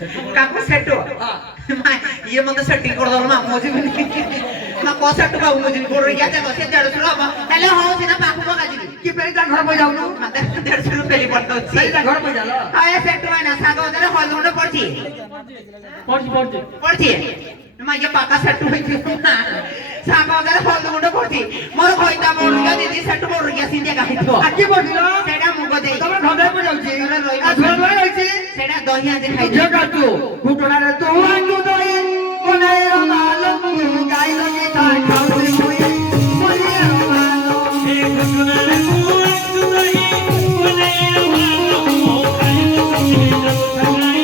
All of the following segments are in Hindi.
काको सेट हो मां ये मत सेटिंग कर दो मां मुझे भी मां को सेट का मुझे बोल रही है जगह से 150 रुपया हेलो हो सिना पाखु का जी कि पहले ता घर पे जाऊ मत 150 रुपया ले पड़तो पहले ता घर पे जाला हाय सेट है ना सागो दरे हलुंड पड़ची पड़ची मां ये पाका सेट होई थी सागो दरे हलुंड पड़ची मोर खोइता बोल गया दीदी सेट बोल रही है सिंधे गाई तो आके बोलिलो सेटा मुगो दे तमर घंटा पे जाउची रोई आ झोल में रहची सेटा दही आज खाई जे काटू घुटना रे तो आंगू दही कोनाई रो मालम गाई लगे ता खाउली होई बोली रो मालम हे घुटना रे तो आंगू दही कोनाई रो मालम गाई लगे ता खाउली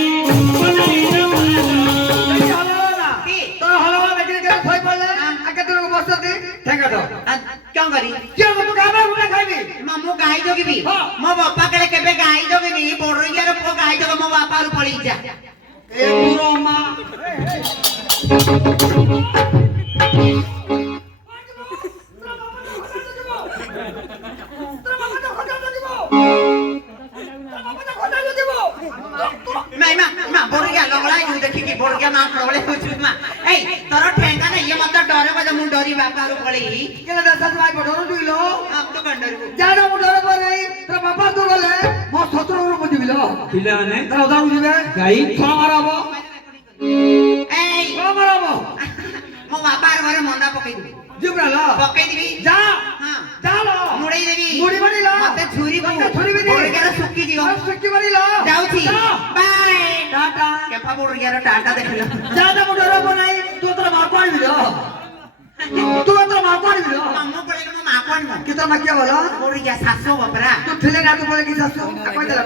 कोनाई रो मालम ए हलवा की तो हलवा बेटी के खोई पड़ले आके तोर को बस दे ठेका दो क्यों करी क्यों तू खाबे उना खाबी मामू गाई जोगिबी मो बापा केले केबे गाई जोगिनी बोरइया रो पो गाई जोग मो बापा रु पड़ी जा ए बुरो मा मा बोरइया लगला यू देखि कि बोरइया मा प्रबले होछु मा ए तोर ठेंगा ना ये मत डरे बजा मु डरी बापा रु पड़ी केला दस भाई बडरो दिलो अब तो कंडर जाना मु डरे परे तो बापा तो गले मो सतर रो बुझि बिलो पिला ने तर उदाहरण दिबे गाई थोड़ा माराबो ए थोड़ा माराबो मो बापा रे मंदा पकई दिबी जिब्रा ला पकई दिबी जा हां जा लो मुड़ई देबी मुड़ी बड़ी ला मते छुरी मते छुरी भी बोरइया सुक्की दियो सुक्की बड़ी ला जाउछी बाय टाटा केफा बोरइया रो टाटा देखलो जाना मु डरे बनाई तू तर बापा आनी बिलो तू तर बापा आनी बिलो मामू पड़े मो मा कोन मो कि तो मक्या बोला बोरइया सासो बापरा तू ठेले ना तो बोले कि सासू कोई दला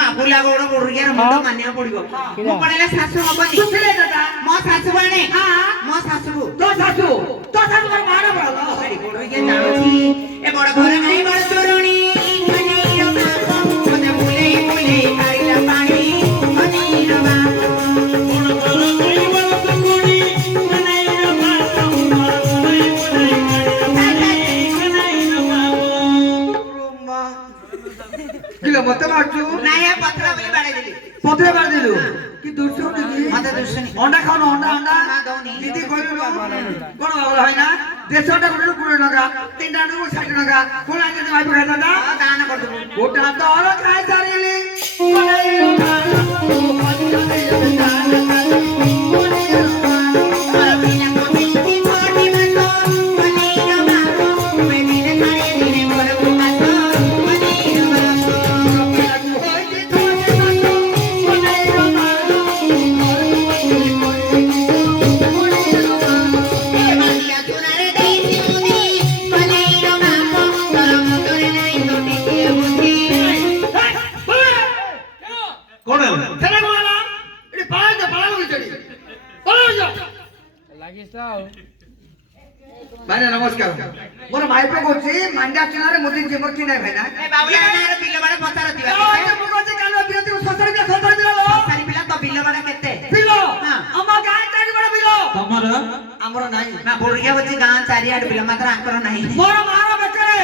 मा बुला गोड़ बोरइया रो मुंड मानिया पड़िबो मो पड़ेला सासो हबनी तू ठेले दादा मो सासु बाणे हां मो सासु तो सासू पर मारा बोला अरे बोरइया जानुची ए बड़ घर नाही बड़ तोरणी मनी रो मा मने मुले मुले काईला पानी मनी रो मा किलो मते मारचू नाही पत्रा बली बाडे दिली पत्रे मार दिलु कि दुर्सो दिदी मते दुसनी अंडा खानो अंडा अंडा ना दौनी दीदी कहिलो कोन बाबला हैना देशटा गुडे गुडे नगा तीनटा नु 60 नगा कोन आके भाई पखा दादा दान कर दबो गोटा तो और खाय चारिली कोनै खाना ओ पत्ता दे दान कर कोनै खाना बिना कोनी की छोटी मतो मनी रो मा मेनी ने खाए दिने मोर को मतो मनी रो मा होय जे छोटे सासू कोनै रो मानो कोनै रो मानो ए बालिया चुनारे देई मुदी मनी रो मा तोर मुतरे नाही तोटी के बुद्धि कोण चले बोला इडी पाळा उलचडी बोला जा भाई नमस्कार मोर माइपे कोची मांड्या चिनारे मोदी जेमर की नाही भाईना ए बाबुला ना बिल्लो बडा पतार दिवा ए मुगोचे कालो बिरती ससर दिला लो सारी पिला तो बिल्लो बडा केते बिलो हां अम्मा गाय चारी बडा बिलो तमर हमरो नाही ना बोरगिया बची गां चारी आड बिल्लो मात्र आकर नाही मोर मारा बेकरे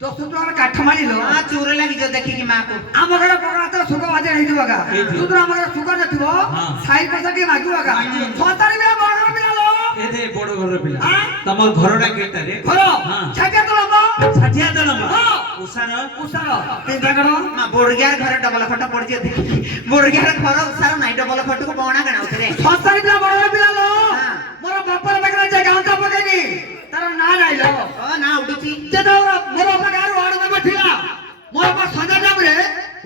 10 टका काठ मारी लो हां चोर लागी जो देखि की मां को आम घरे पकड़ा तो सुख बाजे नहीं दिवागा तू तो हमर सुख नथिबो साई पैसा के मागुवागा सतारी में बागर बिला लो एदे बड़ घर पिला हां तमर घरडा केता रे घर हां छाके तो लबो साठिया दलम हां उसार ते जागरो मां बोरगियार घर डबल खट पड़ जे देखि बोरगियार घर उसार नाही डबल खट को बणा गणा उतरे सतारी में बड़ा बिला लो हां मोर बापर बेकरा जे गांता पकेनी तार ना नाही लो ओ ना उडुची जे तो मोर पगार वार्ड में बैठिला मोर पर सजा जाम रे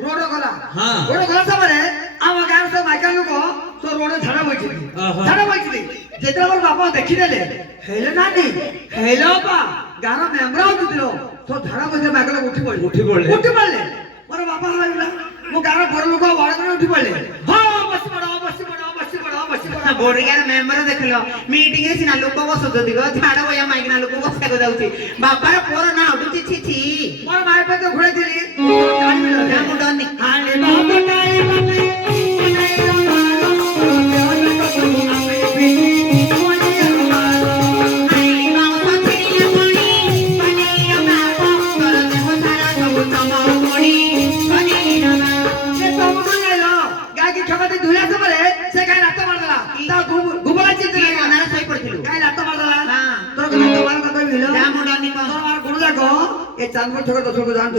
रोड गला हां रोड गला सबरे आम गांव से माइकल लोको तो रोड झाड़ा बइछि जेतरा मोर बापा देखि देले हेले नानी हेलो बा गारा मेमरा उठिलो तो झाड़ा बइछि माइकल उठी पड़ले मोर बापा आइला मो गारा घर लोक वार्ड में उठी पड़ले हां बस बड़ा बोरगियार मेंबर देखलो मीटिंग रे सिना लोक बस जदी गो झाड़ा बया माइक ना लोक बस को जाउची बापा रे पोर ना उठुची छी छी मोर माय पे तो घुड़े दिली गाड़ी में ना मुडनी हाले बाबा काई बापे गाय की खबर धुला से बोले গিলো যা মুন্ডা নিকো তোর আর গুরু দেখো এ চাঁদপুর থেকে দশ লোক জানতো